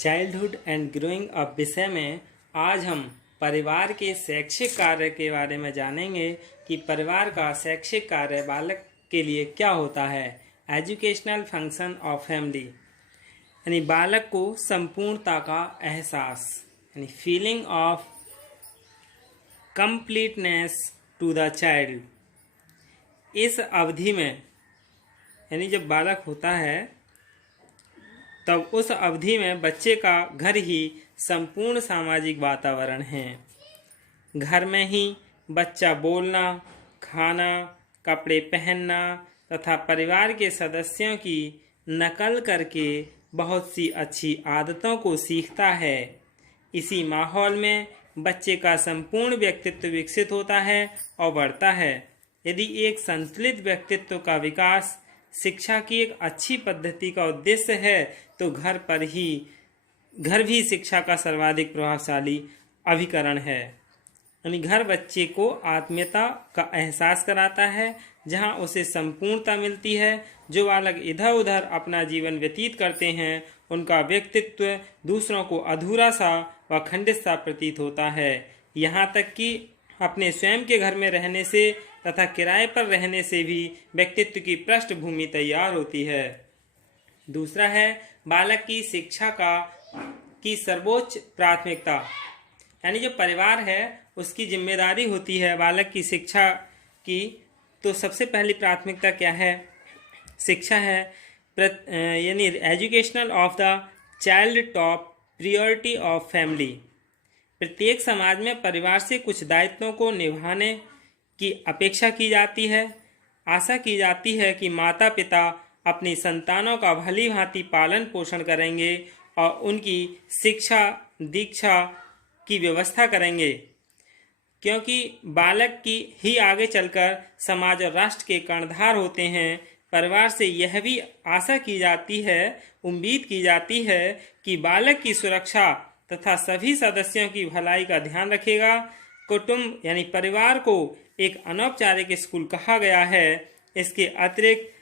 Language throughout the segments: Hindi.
चाइल्डहुड एंड ग्रोइंग अप विषय में आज हम परिवार के शैक्षिक कार्य के बारे में जानेंगे कि परिवार का शैक्षिक कार्य बालक के लिए क्या होता है। एजुकेशनल फंक्शन ऑफ फैमिली यानी बालक को संपूर्णता का एहसास यानी feeling of completeness to the child. इस अवधि में यानी जब बालक होता है तब उस अवधि में बच्चे का घर ही संपूर्ण सामाजिक वातावरण है। घर में ही बच्चा बोलना, खाना, कपड़े पहनना तथा परिवार के सदस्यों की नकल करके बहुत सी अच्छी आदतों को सीखता है। इसी माहौल में बच्चे का संपूर्ण व्यक्तित्व विकसित होता है और बढ़ता है। यदि एक संतुलित व्यक्तित्व का विकास शिक्षा की एक अच्छी पद्धति का उद्देश्य है तो घर भी शिक्षा का सर्वाधिक प्रभावशाली अभिकरण है। यानी घर बच्चे को आत्मीयता का एहसास कराता है, जहां उसे संपूर्णता मिलती है। जो बालक इधर उधर अपना जीवन व्यतीत करते हैं उनका व्यक्तित्व दूसरों को अधूरा सा व खंडित सा प्रतीत होता है। यहाँ तक कि अपने स्वयं के घर में रहने से तथा किराए पर रहने से भी व्यक्तित्व की पृष्ठभूमि तैयार होती है। दूसरा है बालक की शिक्षा की सर्वोच्च प्राथमिकता यानी जो परिवार है उसकी जिम्मेदारी होती है बालक की शिक्षा की। तो सबसे पहली प्राथमिकता क्या है? शिक्षा है यानी educational of the child top priority of family. प्रत्येक समाज में परिवार से कुछ दायित्वों को निभाने की अपेक्षा की जाती है। आशा की जाती है कि माता पिता अपनी संतानों का भली भांति पालन पोषण करेंगे और उनकी शिक्षा दीक्षा की व्यवस्था करेंगे, क्योंकि बालक की ही आगे चलकर समाज और राष्ट्र के कर्णधार होते हैं। परिवार से यह भी आशा की जाती है, उम्मीद की जाती है कि बालक की सुरक्षा तथा सभी सदस्यों की भलाई का ध्यान रखेगा। कुटुंब यानी परिवार को एक अनौपचारिक स्कूल कहा गया है। इसके अतिरिक्त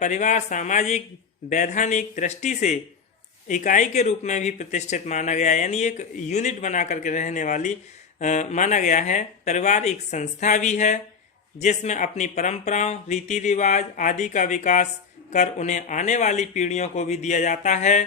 परिवार सामाजिक वैधानिक दृष्टि से इकाई के रूप में भी प्रतिष्ठित माना गया है, यानी एक यूनिट बना करके रहने वाली माना गया है। परिवार एक संस्था भी है जिसमें अपनी परंपराओं, रीति रिवाज आदि का विकास कर उन्हें आने वाली पीढ़ियों को भी दिया जाता है।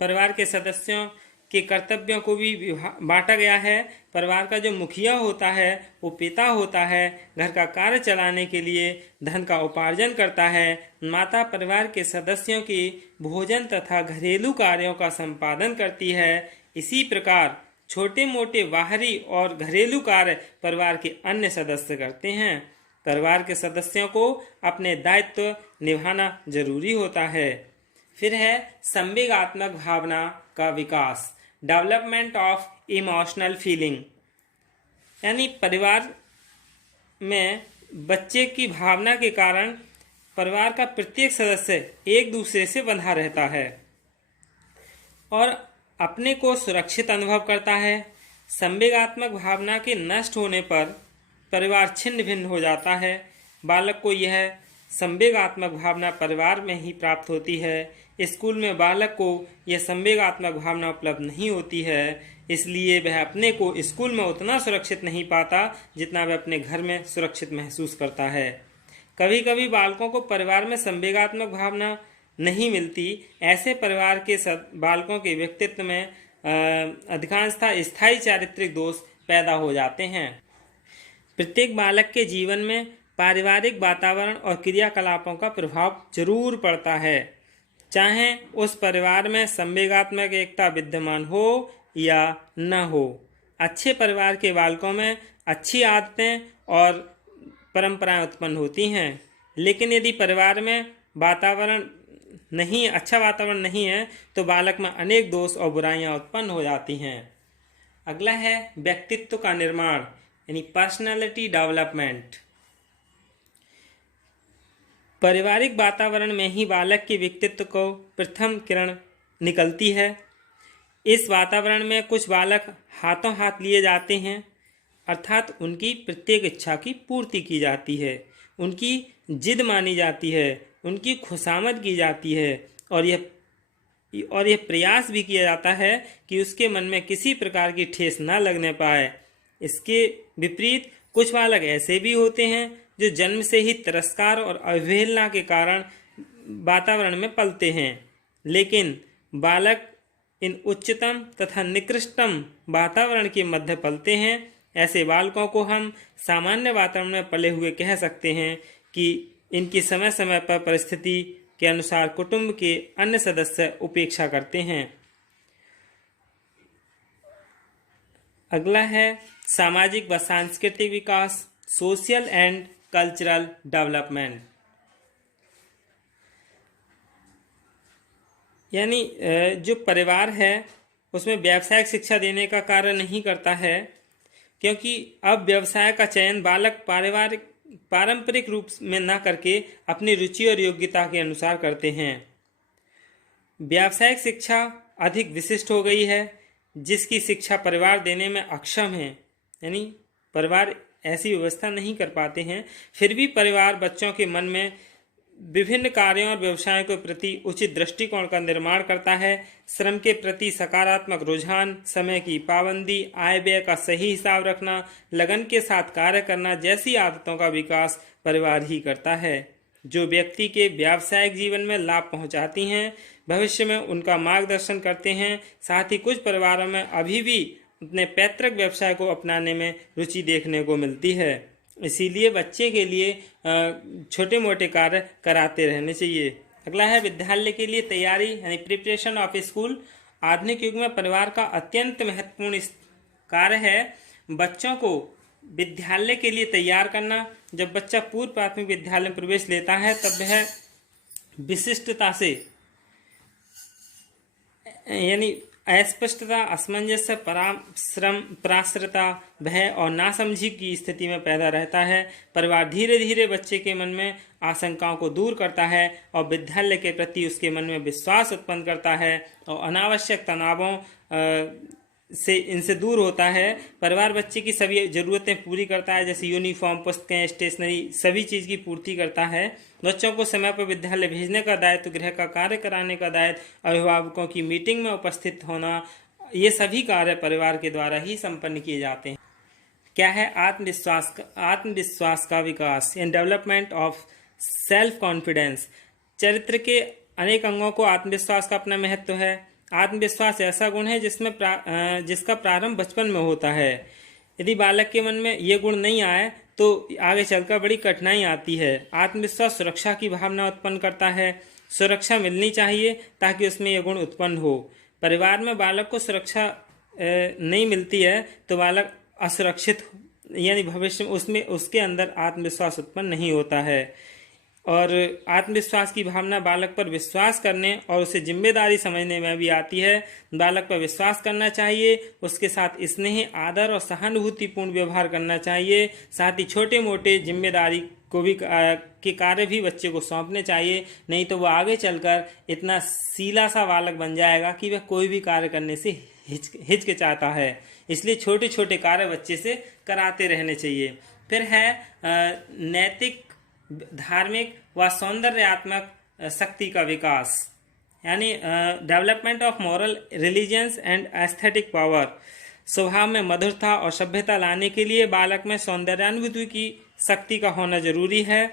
परिवार के सदस्यों के कर्तव्यों को भी बांटा गया है। परिवार का जो मुखिया होता है वो पिता होता है, घर का कार्य चलाने के लिए धन का उपार्जन करता है। माता परिवार के सदस्यों के भोजन तथा घरेलू कार्यों का संपादन करती है। इसी प्रकार छोटे मोटे बाहरी और घरेलू कार्य परिवार के अन्य सदस्य करते हैं। परिवार के सदस्यों को अपने दायित्व निभाना जरूरी होता है। फिर है संवेगात्मक भावना का विकास, डेवलपमेंट ऑफ इमोशनल फीलिंग। यानी परिवार में बच्चे की भावना के कारण परिवार का प्रत्येक सदस्य एक दूसरे से बंधा रहता है और अपने को सुरक्षित अनुभव करता है। संवेगात्मक भावना के नष्ट होने पर परिवार छिन्न भिन्न हो जाता है। बालक को यह संवेगात्मक भावना परिवार में ही प्राप्त होती है। स्कूल में बालक को यह संवेगात्मक भावना उपलब्ध नहीं होती है, इसलिए वह अपने को स्कूल में उतना सुरक्षित नहीं पाता जितना वह अपने घर में सुरक्षित महसूस करता है। कभी कभी बालकों को परिवार में संवेगात्मक भावना नहीं मिलती। ऐसे परिवार के बालकों के व्यक्तित्व में अधिकांशतः स्थायी चारित्रिक दोष पैदा हो जाते हैं। प्रत्येक बालक के जीवन में पारिवारिक वातावरण और क्रियाकलापों का प्रभाव जरूर पड़ता है, चाहे उस परिवार में संवेगात्मक एकता विद्यमान हो या न हो। अच्छे परिवार के बालकों में अच्छी आदतें और परंपराएं उत्पन्न होती हैं, लेकिन यदि परिवार में अच्छा वातावरण नहीं है तो बालक में अनेक दोष और बुराइयां उत्पन्न हो जाती हैं। अगला है व्यक्तित्व का निर्माण यानी पर्सनालिटी डेवलपमेंट। पारिवारिक वातावरण में ही बालक के व्यक्तित्व को प्रथम किरण निकलती है। इस वातावरण में कुछ बालक हाथों हाथ लिए जाते हैं, अर्थात उनकी प्रत्येक इच्छा की पूर्ति की जाती है, उनकी जिद मानी जाती है, उनकी खुशामद की जाती है और और यह प्रयास भी किया जाता है कि उसके मन में किसी प्रकार की ठेस न लगने पाए। इसके विपरीत कुछ बालक ऐसे भी होते हैं जो जन्म से ही तिरस्कार और अवहेलना के कारण वातावरण में पलते हैं, लेकिन बालक इन उच्चतम तथा निकृष्टतम वातावरण के मध्य पलते हैं। ऐसे बालकों को हम सामान्य वातावरण में पले हुए कह सकते हैं कि इनकी समय समय पर परिस्थिति के अनुसार कुटुंब के अन्य सदस्य उपेक्षा करते हैं। अगला है सामाजिक व सांस्कृतिक विकास, सोशल एंड कल्चरल डेवलपमेंट। यानी जो परिवार है उसमें व्यावसायिक शिक्षा देने का कार्य नहीं करता है, क्योंकि अब व्यवसाय का चयन बालक पारंपरिक रूप में न करके अपनी रुचि और योग्यता के अनुसार करते हैं। व्यावसायिक शिक्षा अधिक विशिष्ट हो गई है, जिसकी शिक्षा परिवार देने में अक्षम है। यानी परिवार ऐसी व्यवस्था नहीं कर पाते हैं, फिर भी परिवार बच्चों के मन में विभिन्न कार्यों और व्यवसायों के प्रति उचित दृष्टिकोण का निर्माण करता है। श्रम के प्रति सकारात्मक रुझान, समय की पाबंदी, आय व्यय का सही हिसाब रखना, लगन के साथ कार्य करना जैसी आदतों का विकास परिवार ही करता है, जो व्यक्ति के व्यावसायिक जीवन में लाभ पहुंचाती हैं, भविष्य में उनका मार्गदर्शन करते हैं। साथ ही कुछ परिवारों में अभी भी अपने पैतृक व्यवसाय को अपनाने में रुचि देखने को मिलती है। इसीलिए बच्चे के लिए छोटे मोटे कार्य कराते रहने चाहिए। अगला है विद्यालय के लिए तैयारी, यानी प्रिपरेशन ऑफ स्कूल। आधुनिक युग में परिवार का अत्यंत महत्वपूर्ण कार्य है बच्चों को विद्यालय के लिए तैयार करना। जब बच्चा पूर्व प्राथमिक विद्यालय में प्रवेश लेता है तब वह विशिष्टता से, यानी अस्पष्टता, असमंजस्य, पराश्रता, भय और नासमझी की स्थिति में पैदा रहता है। परिवार धीरे धीरे बच्चे के मन में आशंकाओं को दूर करता है और विद्यालय के प्रति उसके मन में विश्वास उत्पन्न करता है और अनावश्यक तनावों से इनसे दूर होता है। परिवार बच्चे की सभी जरूरतें पूरी करता है, जैसे यूनिफॉर्म, पुस्तकें, स्टेशनरी, सभी चीज़ की पूर्ति करता है। बच्चों को समय पर विद्यालय भेजने का दायित्व, गृह का कार्य कराने का दायित्व, अभिभावकों की मीटिंग में उपस्थित होना, ये सभी कार्य परिवार के द्वारा ही संपन्न किए जाते हैं। क्या है आत्मविश्वास का विकास, in development of self confidence. चरित्र के अनेक अंगों को आत्मविश्वास का अपना महत्व है। आत्मविश्वास ऐसा गुण है जिसका प्रारंभ बचपन में होता है। यदि बालक के मन में ये गुण नहीं आए तो आगे चलकर बड़ी कठिनाई आती है। आत्मविश्वास सुरक्षा की भावना उत्पन्न करता है। सुरक्षा मिलनी चाहिए ताकि उसमें यह गुण उत्पन्न हो। परिवार में बालक को सुरक्षा नहीं मिलती है तो बालक असुरक्षित, यानी भविष्य में उसके अंदर आत्मविश्वास उत्पन्न नहीं होता है। और आत्मविश्वास की भावना बालक पर विश्वास करने और उसे जिम्मेदारी समझने में भी आती है। बालक पर विश्वास करना चाहिए, उसके साथ स्नेह, आदर और सहानुभूतिपूर्ण व्यवहार करना चाहिए। साथ ही छोटे मोटे जिम्मेदारी को भी के कार्य भी बच्चे को सौंपने चाहिए, नहीं तो वो आगे चलकर इतना सीला सा बालक बन जाएगा कि वह कोई भी कार्य करने से हिचकिचाता है। इसलिए छोटे छोटे कार्य बच्चे से कराते रहने चाहिए। फिर है नैतिक, धार्मिक व सौंदर्यात्मक शक्ति का विकास, यानी development of moral religions and aesthetic power. स्वभाव में मधुरता और सभ्यता लाने के लिए बालक में सौंदर्यानुभूति की शक्ति का होना जरूरी है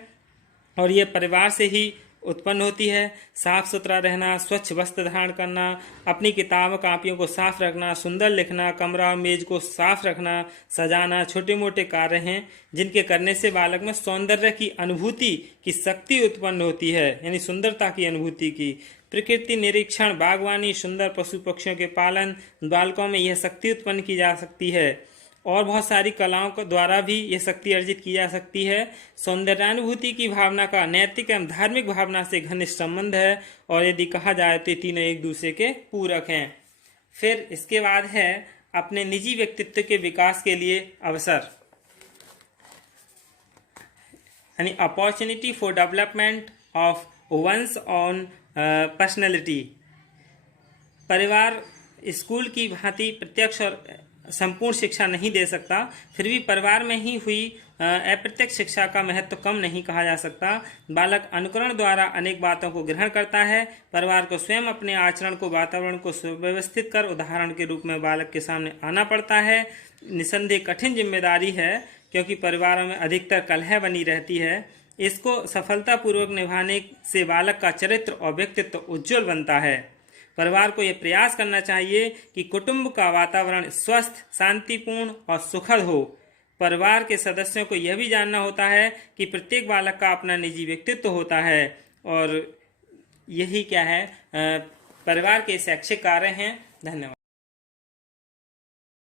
और यह परिवार से ही उत्पन्न होती है। साफ सुथरा रहना, स्वच्छ वस्त्र धारण करना, अपनी किताब कापियों को साफ रखना, सुंदर लिखना, कमरा मेज को साफ रखना, सजाना, छोटे मोटे कार्य हैं जिनके करने से बालक में सौंदर्य की अनुभूति की शक्ति उत्पन्न होती है, यानी सुंदरता की अनुभूति की। प्रकृति निरीक्षण, बागवानी, सुंदर पशु पक्षियों के पालन, बालकों में यह शक्ति उत्पन्न की जा सकती है और बहुत सारी कलाओं के द्वारा भी यह शक्ति अर्जित की जा सकती है। सौंदर्यानुभूति की भावना का नैतिक एवं धार्मिक भावना से घनिष्ठ संबंध है और यदि कहा जाए तो तीनों एक दूसरे के पूरक हैं। फिर इसके बाद है अपने निजी व्यक्तित्व के विकास के लिए अवसर, यानी opportunity for development of one's own personality. परिवार स्कूल की भांति प्रत्यक्ष और संपूर्ण शिक्षा नहीं दे सकता, फिर भी परिवार में ही हुई अप्रत्यक्ष शिक्षा का महत्व कम नहीं कहा जा सकता। बालक अनुकरण द्वारा अनेक बातों को ग्रहण करता है। परिवार को स्वयं अपने आचरण को, वातावरण को सुव्यवस्थित कर उदाहरण के रूप में बालक के सामने आना पड़ता है। निसंदेह कठिन जिम्मेदारी है, क्योंकि परिवारों में अधिकतर कलह बनी रहती है। इसको सफलतापूर्वक निभाने से बालक का चरित्र और व्यक्तित्व उज्ज्वल बनता है। परिवार को यह प्रयास करना चाहिए कि कुटुंब का वातावरण स्वस्थ, शांतिपूर्ण और सुखद हो। परिवार के सदस्यों को यह भी जानना होता है कि प्रत्येक बालक का अपना निजी व्यक्तित्व होता है, और यही क्या है परिवार के शैक्षिक कार्य हैं। धन्यवाद।